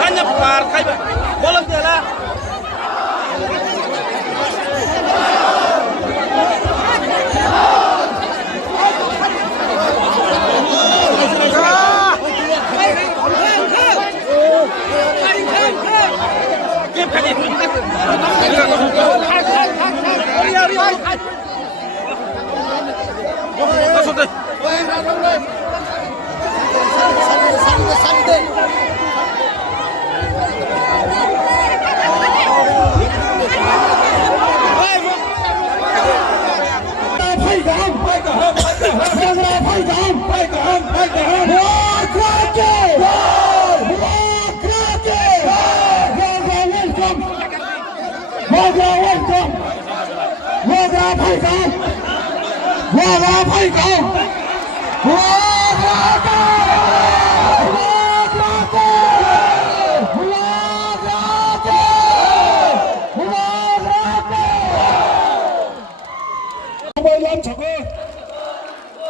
hanya par kai ba bolam tela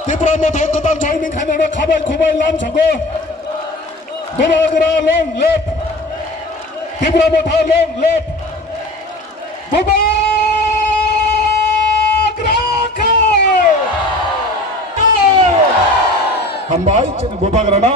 तिब्रामा थ कतल छैन खानेर खबर खुबै लामछको दुबागरा लोङ लेप तिब्रामा थ लोङ लेप दुबागरा हम भाई बुबागरा ना